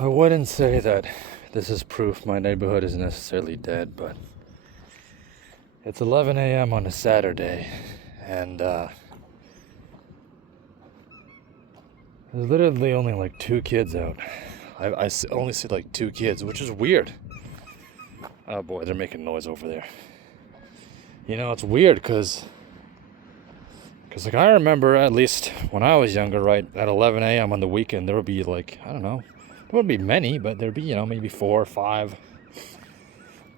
I wouldn't say that this is proof my neighborhood is necessarily dead, but it's 11 a.m. on a Saturday, and there's literally only like 2 kids out. I only see like 2 kids, which is weird. Oh boy, they're making noise over there. You know, it's weird because like I remember, at least when I was younger, right, at 11 a.m. on the weekend, there would be like, I don't know, there wouldn't be many, but there'd be, maybe 4 or 5.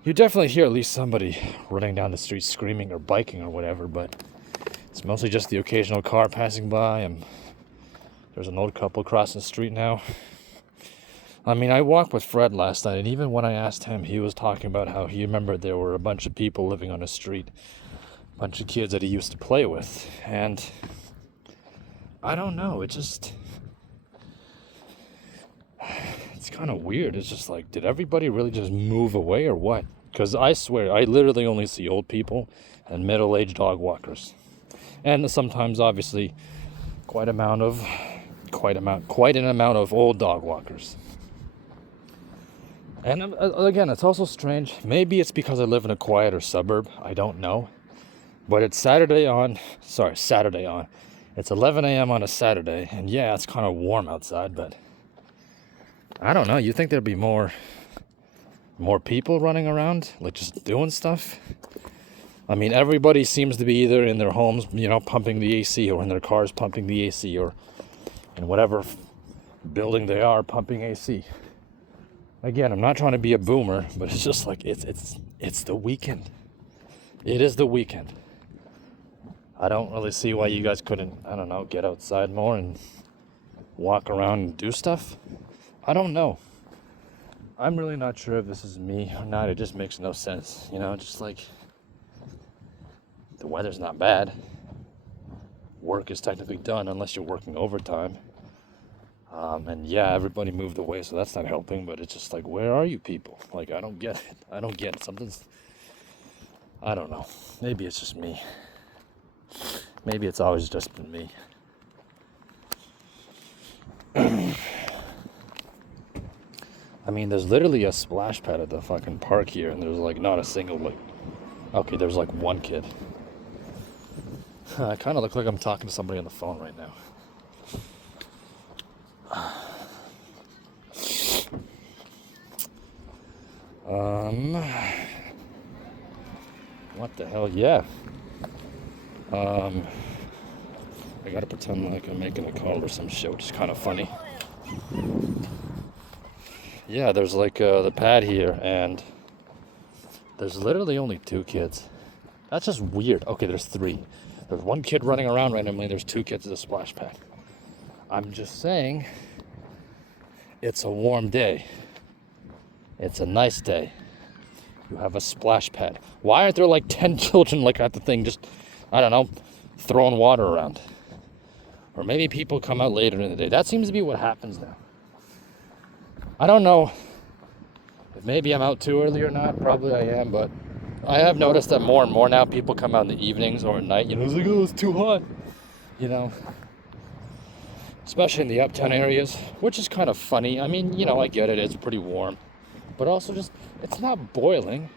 You definitely hear at least somebody running down the street screaming or biking or whatever, but it's mostly just the occasional car passing by, and there's an old couple crossing the street now. I mean, I walked with Fred last night, and even when I asked him, he was talking about how he remembered there were a bunch of people living on the street, a bunch of kids that he used to play with, and I don't know, it's kind of weird. It's just like, did everybody really just move away or what? Because I swear, I literally only see old people and middle-aged dog walkers, and sometimes, obviously, quite an amount of old dog walkers. And again, it's also strange. Maybe it's because I live in a quieter suburb. I don't know. But it's Saturday on. It's 11 a.m. on a Saturday. And yeah, it's kind of warm outside, but I don't know. You think there'd be more people running around, like just doing stuff? I mean, everybody seems to be either in their homes, pumping the AC, or in their cars pumping the AC, or in whatever building they are pumping AC. Again, I'm not trying to be a boomer, but it's just like it's the weekend. It is the weekend. I don't really see why you guys couldn't, I don't know, get outside more and walk around and do stuff. I don't know. I'm really not sure if this is me or not. It just makes no sense. Just like the weather's not bad. Work is technically done unless you're working overtime. And yeah, everybody moved away, so that's not helping, but it's just like, where are you people? Like, I don't get it. I don't know. Maybe it's just me. Maybe it's always just been me. I mean, there's literally a splash pad at the fucking park here, and there's like not a single, okay, there's like 1 kid. I kind of look like I'm talking to somebody on the phone right now. What the hell? Yeah. I gotta pretend like I'm making a call or some shit, which is kind of funny. Yeah, there's like the pad here, and there's literally only 2 kids. That's just weird. Okay, there's 3. There's 1 kid running around randomly, there's 2 kids at the splash pad. I'm just saying, it's a warm day. It's a nice day. You have a splash pad. Why aren't there like 10 children like at the thing just, I don't know, throwing water around? Or maybe people come out later in the day. That seems to be what happens now. I don't know if maybe I'm out too early or not. Probably I am, but I have noticed that more and more now people come out in the evenings or at night. It's like, oh, it's too hot. Especially in the uptown areas, which is kind of funny. I mean, I get it. It's pretty warm. But also just, it's not boiling.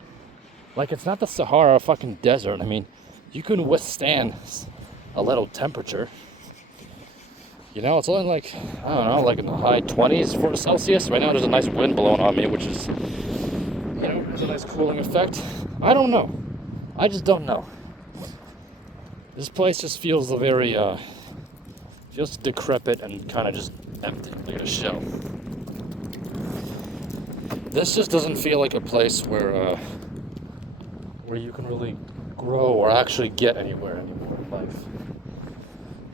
Like, it's not the Sahara fucking desert. I mean, you can withstand a little temperature. It's only like, I don't know, like in the high 20s for Celsius. Right now there's a nice wind blowing on me, which is, there's a nice cooling effect. I don't know. I just don't know. This place just feels feels decrepit and kind of just empty, like a shell. This just doesn't feel like a place where you can really grow or actually get anywhere anymore in life.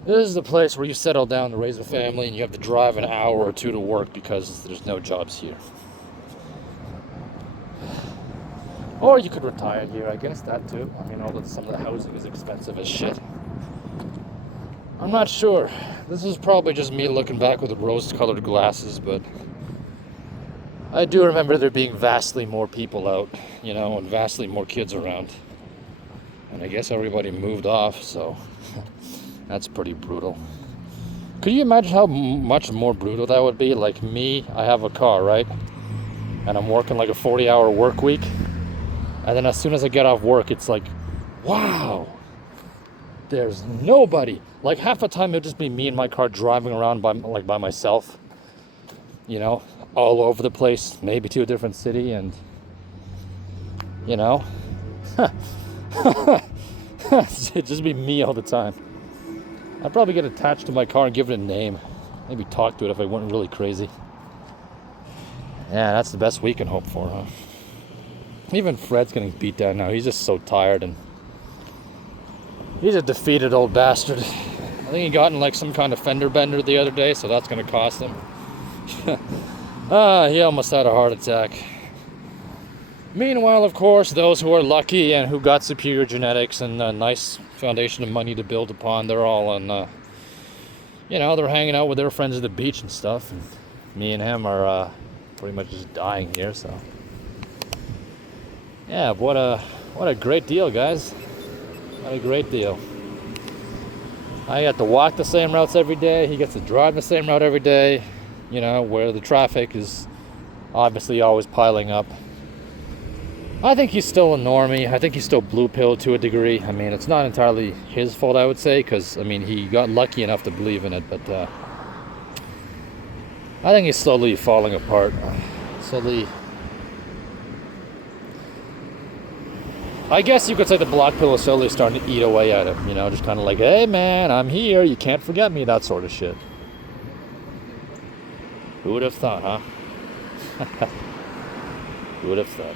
This is the place where you settle down to raise a family and you have to drive an hour or 2 to work because there's no jobs here. Or you could retire here, I guess, that too. I mean, although some of the housing is expensive as shit. I'm not sure. This is probably just me looking back with rose-colored glasses, but I do remember there being vastly more people out, and vastly more kids around. And I guess everybody moved off, so that's pretty brutal. Could you imagine how much more brutal that would be? Like me, I have a car, right? And I'm working like a 40-hour work week. And then as soon as I get off work, it's like, wow, there's nobody. Like half the time it'll just be me in my car driving around by myself, you know, all over the place, maybe to a different city, and you know, it'd just be me all the time. I'd probably get attached to my car and give it a name, maybe talk to it if I went really crazy. Yeah, that's the best we can hope for, huh? Even Fred's getting beat down now. He's just so tired, and he's a defeated old bastard. I think he got in like some kind of fender bender the other day, so that's going to cost him. He almost had a heart attack. Meanwhile, of course, those who are lucky and who got superior genetics and a nice foundation of money to build upon, they're all on, they're hanging out with their friends at the beach and stuff. And me and him are pretty much just dying here, so. Yeah, what a great deal, guys. What a great deal. I get to walk the same routes every day. He gets to drive the same route every day, where the traffic is obviously always piling up. I think he's still a normie. I think he's still blue-pilled to a degree. I mean, it's not entirely his fault, I would say, because, he got lucky enough to believe in it, but I think he's slowly falling apart. I guess you could say the black pill is slowly starting to eat away at him, just kind of like, hey man, I'm here, you can't forget me, that sort of shit. Who would have thought, huh? Who would have thought?